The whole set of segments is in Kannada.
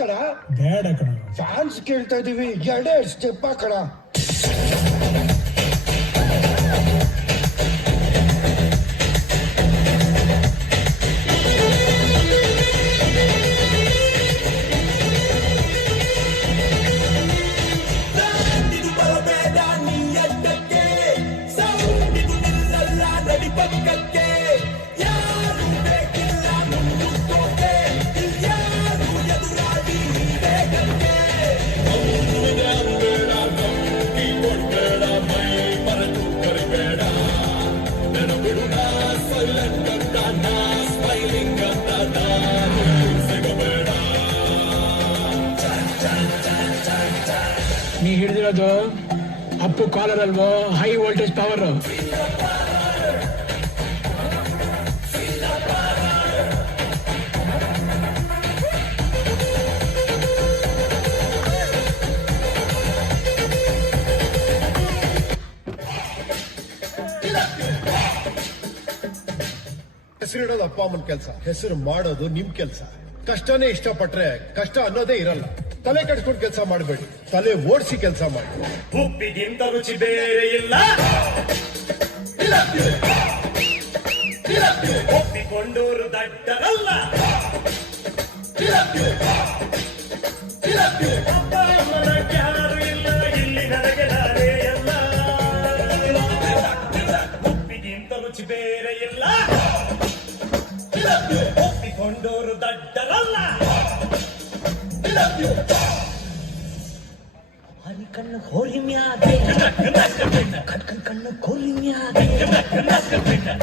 ಕಡ ಬೇಡ ಕಣ. ಫ್ಯಾನ್ಸ್ ಕೇಳ್ತಾ ಇದೀವಿ, ಎರಡೇ ಸ್ಟೆಪ್ ಕಡ. ನೀ ಹಿಡಿದಿರೋದು ಅಪ್ಪು ಕಾಲರ್ ಅಲ್ವೋ, ಹೈ ವೋಲ್ಟೇಜ್ ಪವರ್. ಹೆಸರಿಡೋದು ಅಪ್ಪ ಅಮ್ಮನ ಕೆಲಸ, ಹೆಸರು ಮಾಡೋದು ನಿಮ್ ಕೆಲಸ. ಕಷ್ಟನೇ ಇಷ್ಟಪಟ್ರೆ ಕಷ್ಟ ಅನ್ನೋದೇ ಇರಲ್ಲ. ತಲೆ ಕಟ್ಕೊಂಡು ಕೆಲಸ ಮಾಡಬೇಡಿ, ತಲೆ ಓಡಿಸಿ ಕೆಲಸ ಮಾಡಿ. ಉಪ್ಪಿಗಿಂತ ರುಚಿ ಬೇರೆ ಇಲ್ಲ, ಒಪ್ಪಿಕೊಂಡೋರು ದಡ್ಡರಲ್ಲ. ಅಪ್ಪ ಅಮ್ಮನ ಯಾರು ಇಲ್ಲ, ಇಲ್ಲಿ ನನಗೆ ನಾನೇ ಎಲ್ಲ. ಉಪ್ಪಿಗಿಂತ ರುಚಿ ಬೇರೆ ಇಲ್ಲ, ಒಪ್ಪಿಕೊಂಡೋರು ದಡ್ಡರಲ್ಲ. ಹರಿ ಕಣ್ಣು ಹೋರಿ ಮ್ಯಾಗೆ, ಕಟ್ಕನ್ ಕಣ್ಣು ಕೋರಿ ಮ್ಯಾಗೆ.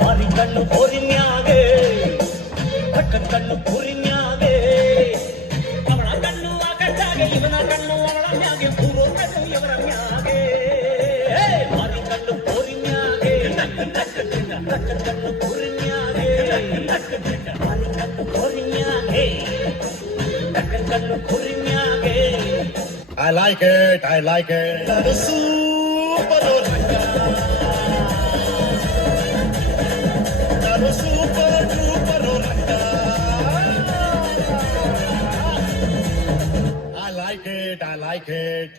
ಹರಿ ಕಣ್ಣು ಹೋರಿ ಮ್ಯಾಗೆ, ಕಟ್ಕನ್ ಕಣ್ಣು ಕೋರಿ ಮ್ಯಾಗೆ. ಅವಳ ಕಣ್ಣು ಆಕಟ್ಟಾಗೆ, ಇವನ ಕಣ್ಣು ಅವಳ ಮ್ಯಾಗೆ, ಪೂರ್ವ ಕಣ್ಣು ಇವರ ಮ್ಯಾಗೆ. ಹರಿ ಕಣ್ಣು ಕೋರಿ ಮ್ಯಾಗೆ, ಕಟ್ಕನ್ ಕಣ್ಣು ಕೋರಿ ಮ್ಯಾಗೆ. ಹರಿ ಕಣ್ಣು ಕೋರಿ ಮ್ಯಾಗೆ, ಕಟ್ಕನ್ ಕಣ್ಣು ಕೋರಿ ಮ್ಯಾಗೆ. I like it, I like it. ನಾನು ಸೂಪರ್ ನಾನು super duper I like it, I like it.